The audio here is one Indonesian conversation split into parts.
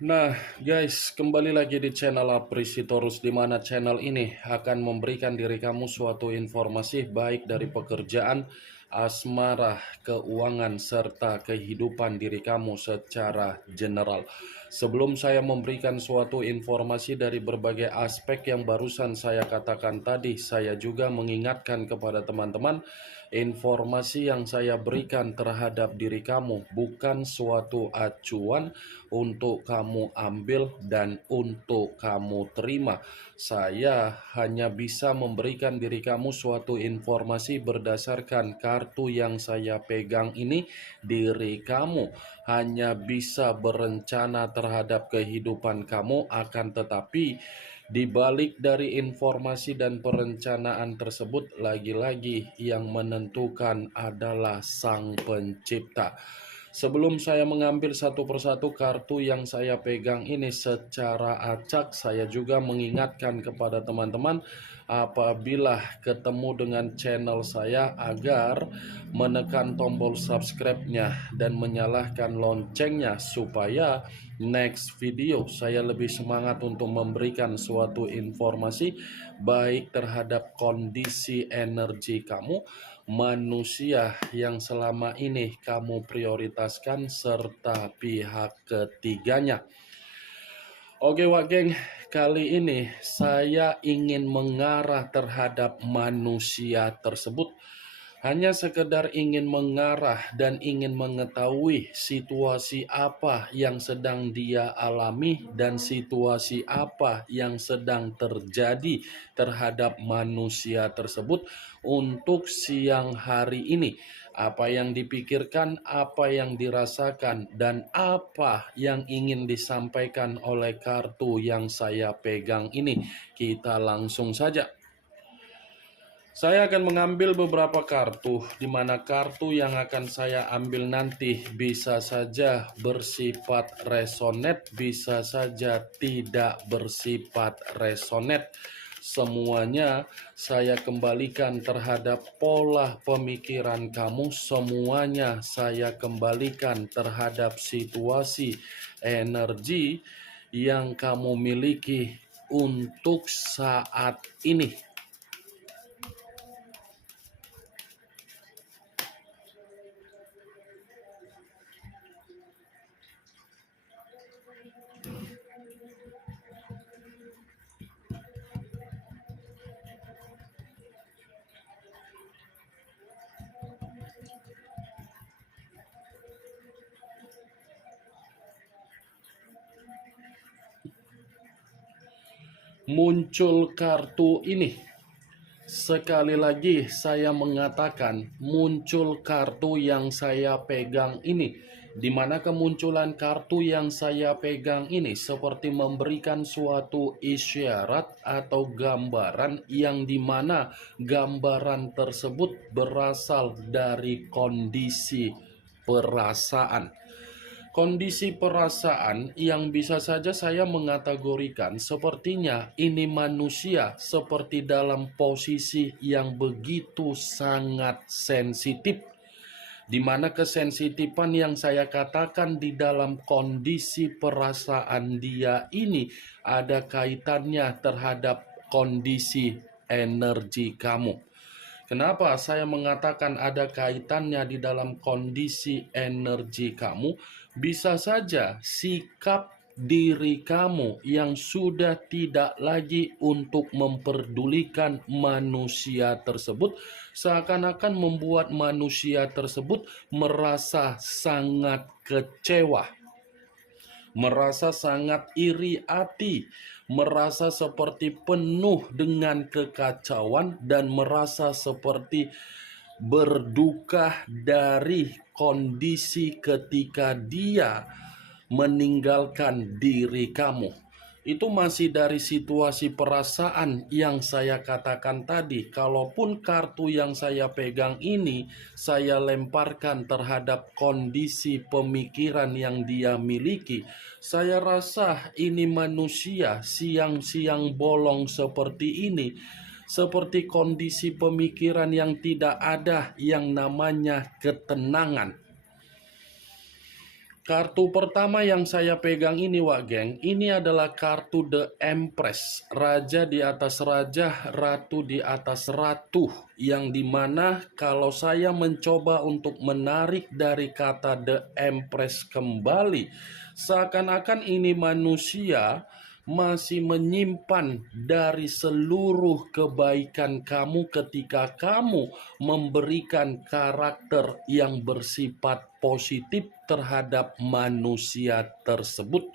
Nah, guys, kembali lagi di channel Aprisitorus, di mana channel ini akan memberikan diri kamu suatu informasi baik dari pekerjaan, asmara, keuangan, serta kehidupan diri kamu secara general. Sebelum saya memberikan suatu informasi dari berbagai aspek yang barusan saya katakan tadi, saya juga mengingatkan kepada teman-teman, informasi yang saya berikan terhadap diri kamu bukan suatu acuan untuk kamu ambil dan untuk kamu terima. Saya hanya bisa memberikan diri kamu suatu informasi berdasarkan kartu yang saya pegang ini. Diri kamu hanya bisa berencana terhadap kehidupan kamu, akan tetapi di balik dari informasi dan perencanaan tersebut, lagi-lagi yang menentukan adalah Sang Pencipta. Sebelum saya mengambil satu persatu kartu yang saya pegang ini secara acak, saya juga mengingatkan kepada teman-teman apabila ketemu dengan channel saya agar menekan tombol subscribe-nya dan menyalakan loncengnya supaya next video saya lebih semangat untuk memberikan suatu informasi baik terhadap kondisi energi kamu, manusia yang selama ini kamu prioritaskan, serta pihak ketiganya. Oke Wak Geng, kali ini saya ingin mengarah terhadap manusia tersebut. Hanya sekedar ingin mengarah dan ingin mengetahui situasi apa yang sedang dia alami dan situasi apa yang sedang terjadi terhadap manusia tersebut untuk siang hari ini. Apa yang dipikirkan, apa yang dirasakan, dan apa yang ingin disampaikan oleh kartu yang saya pegang ini. Kita langsung saja. Saya akan mengambil beberapa kartu, di mana kartu yang akan saya ambil nanti bisa saja bersifat resonate, bisa saja tidak bersifat resonate. Semuanya saya kembalikan terhadap pola pemikiran kamu, semuanya saya kembalikan terhadap situasi energi yang kamu miliki untuk saat ini. Muncul kartu ini. Sekali lagi saya mengatakan muncul kartu yang saya pegang ini, di mana kemunculan kartu yang saya pegang ini seperti memberikan suatu isyarat atau gambaran yang dimana gambaran tersebut berasal dari kondisi perasaan. Kondisi perasaan yang bisa saja saya mengategorikan sepertinya ini manusia seperti dalam posisi yang begitu sangat sensitif, di mana kesensitifan yang saya katakan di dalam kondisi perasaan dia ini ada kaitannya terhadap kondisi energi kamu. Kenapa saya mengatakan ada kaitannya di dalam kondisi energi kamu? Bisa saja sikap diri kamu yang sudah tidak lagi untuk memperdulikan manusia tersebut seakan-akan membuat manusia tersebut merasa sangat kecewa, merasa sangat iri hati, merasa seperti penuh dengan kekacauan, dan merasa seperti berduka dari kondisi ketika dia meninggalkan diri kamu. Itu masih dari situasi perasaan yang saya katakan tadi. Kalaupun kartu yang saya pegang ini saya lemparkan terhadap kondisi pemikiran yang dia miliki, saya rasa ini manusia siang-siang bolong seperti ini, seperti kondisi pemikiran yang tidak ada yang namanya ketenangan. Kartu pertama yang saya pegang ini, Wak Geng, ini adalah kartu The Empress, raja di atas raja, ratu di atas ratu, yang dimana kalau saya mencoba untuk menarik dari kata The Empress kembali, seakan-akan ini manusia masih menyimpan dari seluruh kebaikan kamu ketika kamu memberikan karakter yang bersifat positif terhadap manusia tersebut.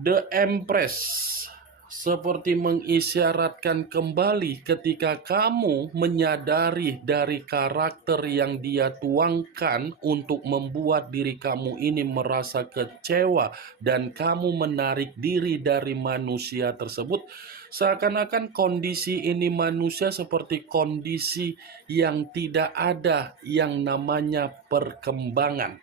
The Empress seperti mengisyaratkan kembali ketika kamu menyadari dari karakter yang dia tuangkan untuk membuat diri kamu ini merasa kecewa dan kamu menarik diri dari manusia tersebut. Seakan-akan kondisi ini manusia seperti kondisi yang tidak ada yang namanya perkembangan.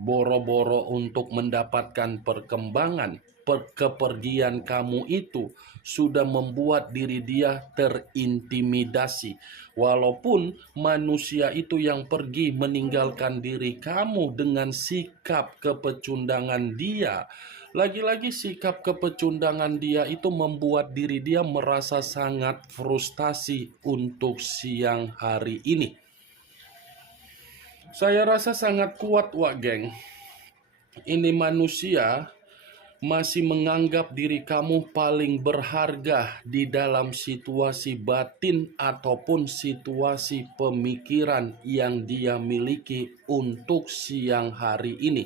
Boro-boro untuk mendapatkan perkembangan, kepergian kamu itu sudah membuat diri dia terintimidasi. Walaupun manusia itu yang pergi meninggalkan diri kamu dengan sikap kepecundangan dia, lagi-lagi sikap kepecundangan dia itu membuat diri dia merasa sangat frustasi untuk siang hari ini. Saya rasa sangat kuat, Wak Geng. Ini manusia masih menganggap diri kamu paling berharga di dalam situasi batin ataupun situasi pemikiran yang dia miliki untuk siang hari ini.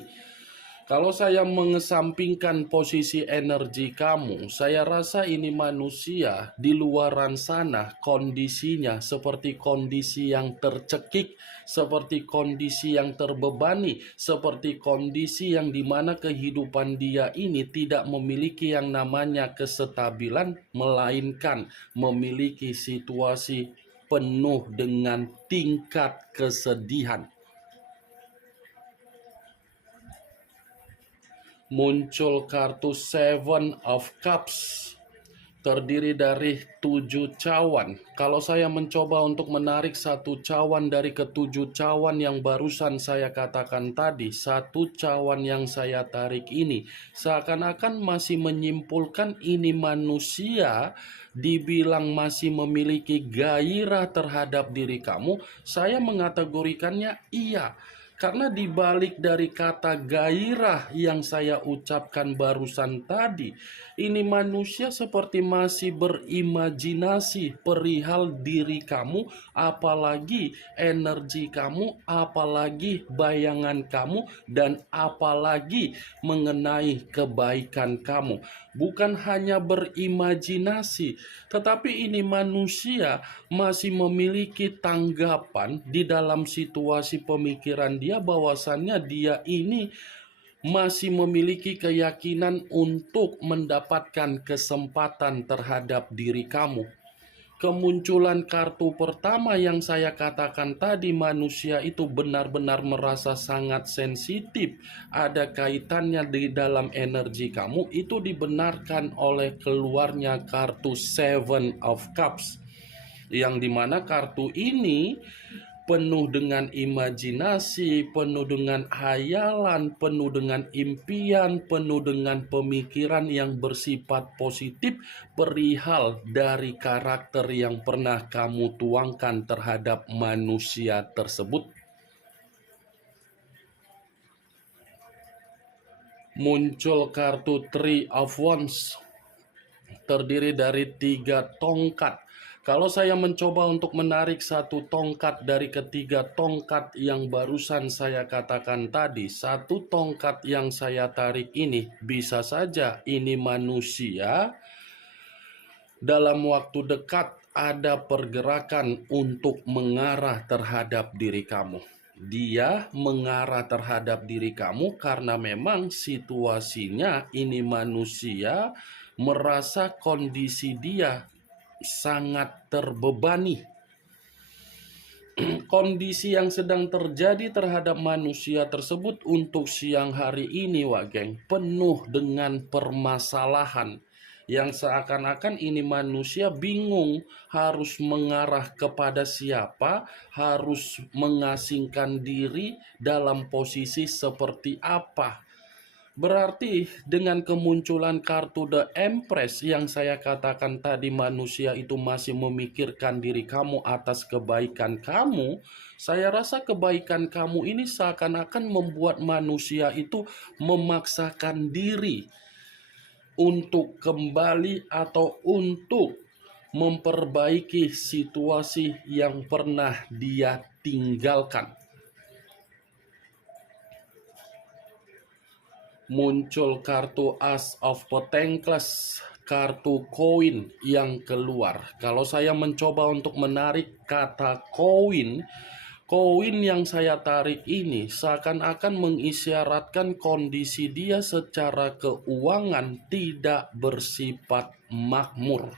Kalau saya mengesampingkan posisi energi kamu, saya rasa ini manusia di luaran sana kondisinya seperti kondisi yang tercekik, seperti kondisi yang terbebani, seperti kondisi yang dimana kehidupan dia ini tidak memiliki yang namanya kestabilan, melainkan memiliki situasi penuh dengan tingkat kesedihan. Muncul kartu Seven of Cups, terdiri dari 7 cawan. Kalau saya mencoba untuk menarik satu cawan dari ketujuh cawan yang barusan saya katakan tadi, satu cawan yang saya tarik ini seakan-akan masih menyimpulkan ini manusia dibilang masih memiliki gairah terhadap diri kamu. Saya mengategorikannya iya. Karena dibalik dari kata gairah yang saya ucapkan barusan tadi, ini manusia seperti masih berimajinasi perihal diri kamu, apalagi energi kamu, apalagi bayangan kamu, dan apalagi mengenai kebaikan kamu. Bukan hanya berimajinasi, tetapi ini manusia masih memiliki tanggapan di dalam situasi pemikiran dia bahwasannya dia ini masih memiliki keyakinan untuk mendapatkan kesempatan terhadap diri kamu. Kemunculan kartu pertama yang saya katakan tadi, manusia itu benar-benar merasa sangat sensitif, ada kaitannya di dalam energi kamu, itu dibenarkan oleh keluarnya kartu Seven of Cups, yang dimana kartu ini penuh dengan imajinasi, penuh dengan hayalan, penuh dengan impian, penuh dengan pemikiran yang bersifat positif perihal dari karakter yang pernah kamu tuangkan terhadap manusia tersebut. Muncul kartu Three of Wands, terdiri dari 3 tongkat. Kalau saya mencoba untuk menarik satu tongkat dari ketiga tongkat yang barusan saya katakan tadi, satu tongkat yang saya tarik ini bisa saja ini manusia dalam waktu dekat ada pergerakan untuk mengarah terhadap diri kamu. Dia mengarah terhadap diri kamu karena memang situasinya ini manusia merasa kondisi dia sangat terbebani. Kondisi yang sedang terjadi terhadap manusia tersebut untuk siang hari ini, Wak Geng, penuh dengan permasalahan. yang seakan-akan ini manusia bingung harus mengarah kepada siapa, harus mengasingkan diri dalam posisi seperti apa. Berarti dengan kemunculan kartu The Empress yang saya katakan tadi, manusia itu masih memikirkan diri kamu atas kebaikan kamu. Saya rasa kebaikan kamu ini seakan-akan membuat manusia itu memaksakan diri untuk kembali atau untuk memperbaiki situasi yang pernah dia tinggalkan. Muncul kartu As of Pentacles, kartu koin yang keluar. Kalau saya mencoba untuk menarik kata koin, koin yang saya tarik ini seakan-akan mengisyaratkan kondisi dia secara keuangan tidak bersifat makmur,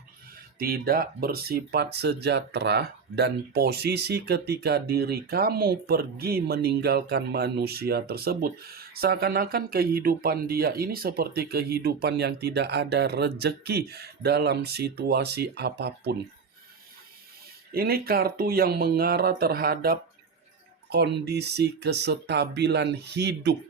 tidak bersifat sejahtera, dan posisi ketika diri kamu pergi meninggalkan manusia tersebut seakan-akan kehidupan dia ini seperti kehidupan yang tidak ada rejeki dalam situasi apapun. Ini kartu yang mengarah terhadap kondisi kestabilan hidup,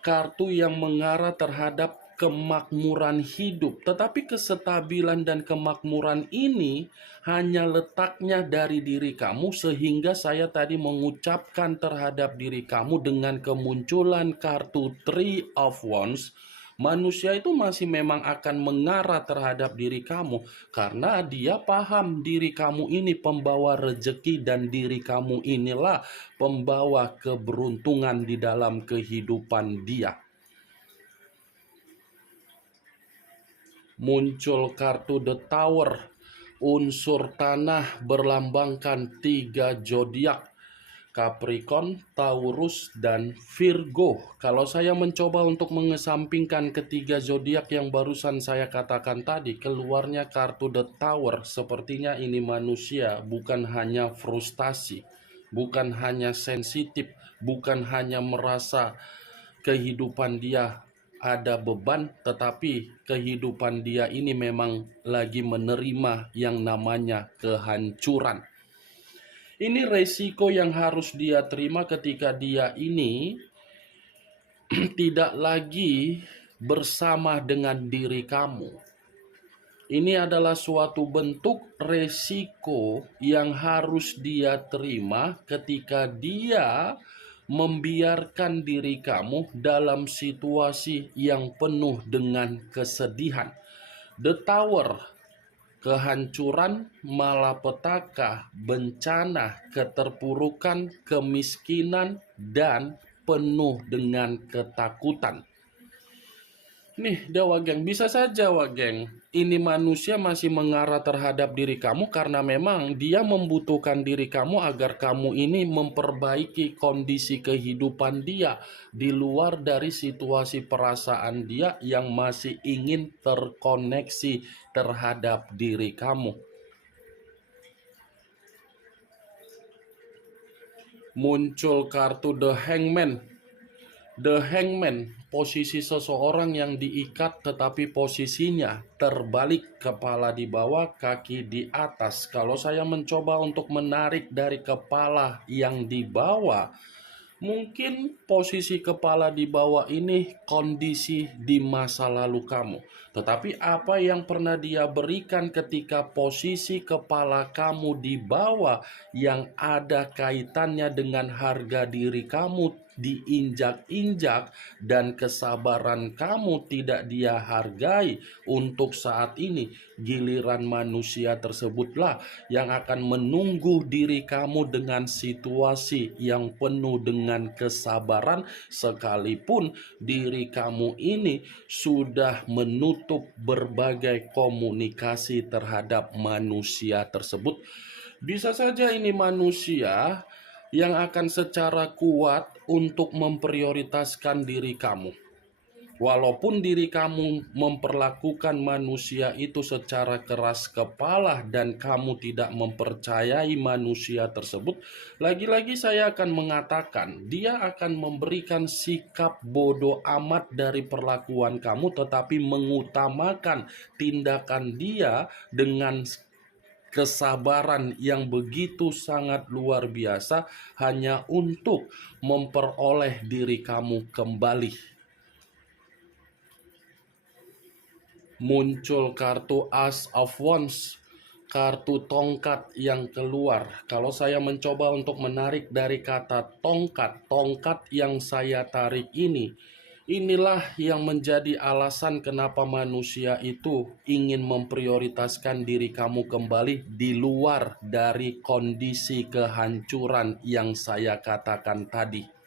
kartu yang mengarah terhadap kemakmuran hidup. Tetapi kestabilan dan kemakmuran ini hanya letaknya dari diri kamu, sehingga saya tadi mengucapkan terhadap diri kamu dengan kemunculan kartu Three of Wands. Manusia itu masih memang akan mengarah terhadap diri kamu karena dia paham diri kamu ini pembawa rejeki dan diri kamu inilah pembawa keberuntungan di dalam kehidupan dia. Muncul kartu The Tower, unsur tanah berlambangkan 3 zodiak, Capricorn, Taurus, dan Virgo. Kalau saya mencoba untuk mengesampingkan ketiga zodiak yang barusan saya katakan tadi, keluarnya kartu The Tower. Sepertinya ini manusia bukan hanya frustasi, bukan hanya sensitif, bukan hanya merasa kehidupan dia ada beban, tetapi kehidupan dia ini memang lagi menerima yang namanya kehancuran. Ini resiko yang harus dia terima ketika dia ini tidak lagi bersama dengan diri kamu. Ini adalah suatu bentuk resiko yang harus dia terima ketika dia membiarkan diri kamu dalam situasi yang penuh dengan kesedihan. The Tower, kehancuran, malapetaka, bencana, keterpurukan, kemiskinan, dan penuh dengan ketakutan. Nih, Dewa Geng, bisa saja Wageng, ini manusia masih mengarah terhadap diri kamu karena memang dia membutuhkan diri kamu agar kamu ini memperbaiki kondisi kehidupan dia di luar dari situasi perasaan dia yang masih ingin terkoneksi terhadap diri kamu. Muncul kartu The Hangman. The Hangman, posisi seseorang yang diikat tetapi posisinya terbalik, kepala di bawah, kaki di atas. Kalau saya mencoba untuk menarik dari kepala yang di bawah, mungkin posisi kepala di bawah ini kondisi di masa lalu kamu. Tetapi apa yang pernah dia berikan ketika posisi kepala kamu di bawah yang ada kaitannya dengan harga diri kamu diinjak-injak dan kesabaran kamu tidak dia hargai untuk saat ini, giliran manusia tersebutlah yang akan menunggu diri kamu dengan situasi yang penuh dengan kesabaran, sekalipun diri kamu ini sudah menutup berbagai komunikasi terhadap manusia tersebut. Bisa saja ini manusia yang akan secara kuat untuk memprioritaskan diri kamu, Walaupun diri kamu memperlakukan manusia itu secara keras kepala dan kamu tidak mempercayai manusia tersebut, lagi-lagi saya akan mengatakan dia akan memberikan sikap bodoh amat dari perlakuan kamu, tetapi mengutamakan tindakan dia dengan kesabaran yang begitu sangat luar biasa hanya untuk memperoleh diri kamu kembali. Muncul kartu Ace of Wands, kartu tongkat yang keluar. Kalau saya mencoba untuk menarik dari kata tongkat, tongkat yang saya tarik ini, inilah yang menjadi alasan kenapa manusia itu ingin memprioritaskan diri kamu kembali di luar dari kondisi kehancuran yang saya katakan tadi.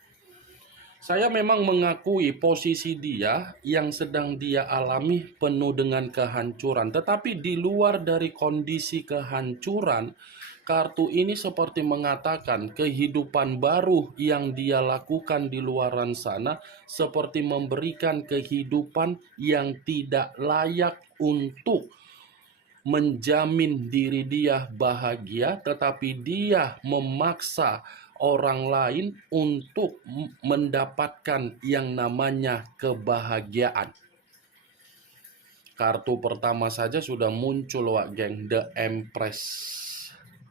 Saya memang mengakui posisi dia yang sedang dia alami penuh dengan kehancuran. Tetapi di luar dari kondisi kehancuran, kartu ini seperti mengatakan kehidupan baru yang dia lakukan di luaran sana seperti memberikan kehidupan yang tidak layak untuk menjamin diri dia bahagia, tetapi dia memaksa orang lain untuk mendapatkan yang namanya kebahagiaan. Kartu pertama saja sudah muncul, Wak Geng, The Empress.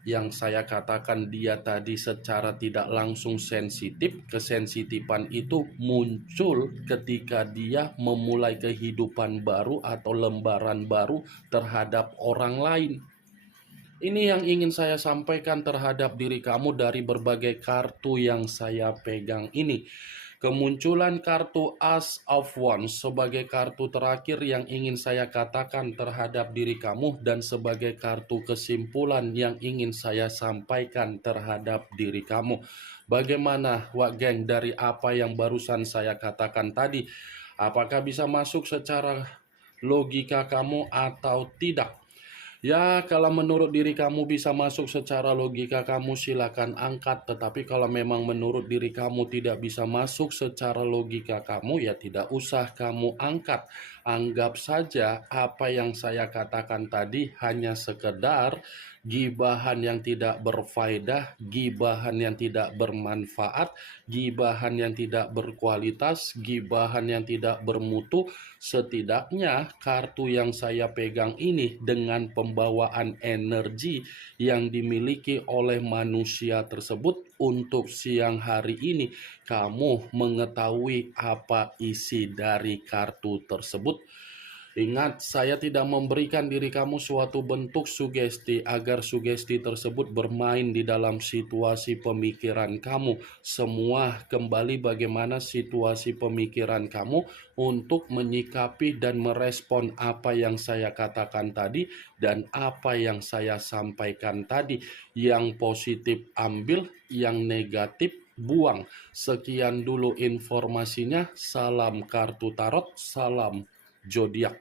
Yang saya katakan dia tadi secara tidak langsung sensitif. Kesensitifan itu muncul ketika dia memulai kehidupan baru atau lembaran baru terhadap orang lain. Ini yang ingin saya sampaikan terhadap diri kamu dari berbagai kartu yang saya pegang ini. Kemunculan kartu Ace of Wands sebagai kartu terakhir yang ingin saya katakan terhadap diri kamu dan sebagai kartu kesimpulan yang ingin saya sampaikan terhadap diri kamu. Bagaimana, Wak Geng, dari apa yang barusan saya katakan tadi? Apakah bisa masuk secara logika kamu atau tidak? Ya, kalau menurut diri kamu bisa masuk secara logika kamu silakan angkat. Tetapi kalau memang menurut diri kamu tidak bisa masuk secara logika kamu, ya tidak usah kamu angkat. Anggap saja apa yang saya katakan tadi hanya sekedar gibahan yang tidak berfaedah, gibahan yang tidak bermanfaat, gibahan yang tidak berkualitas, gibahan yang tidak bermutu. Setidaknya kartu yang saya pegang ini dengan pembawaan energi yang dimiliki oleh manusia tersebut untuk siang hari ini, kamu mengetahui apa isi dari kartu tersebut. Ingat, saya tidak memberikan diri kamu suatu bentuk sugesti agar sugesti tersebut bermain di dalam situasi pemikiran kamu. Semua kembali bagaimana situasi pemikiran kamu untuk menyikapi dan merespon apa yang saya katakan tadi dan apa yang saya sampaikan tadi. Yang positif ambil, yang negatif buang. Sekian dulu informasinya. Salam kartu tarot, salam zodiak.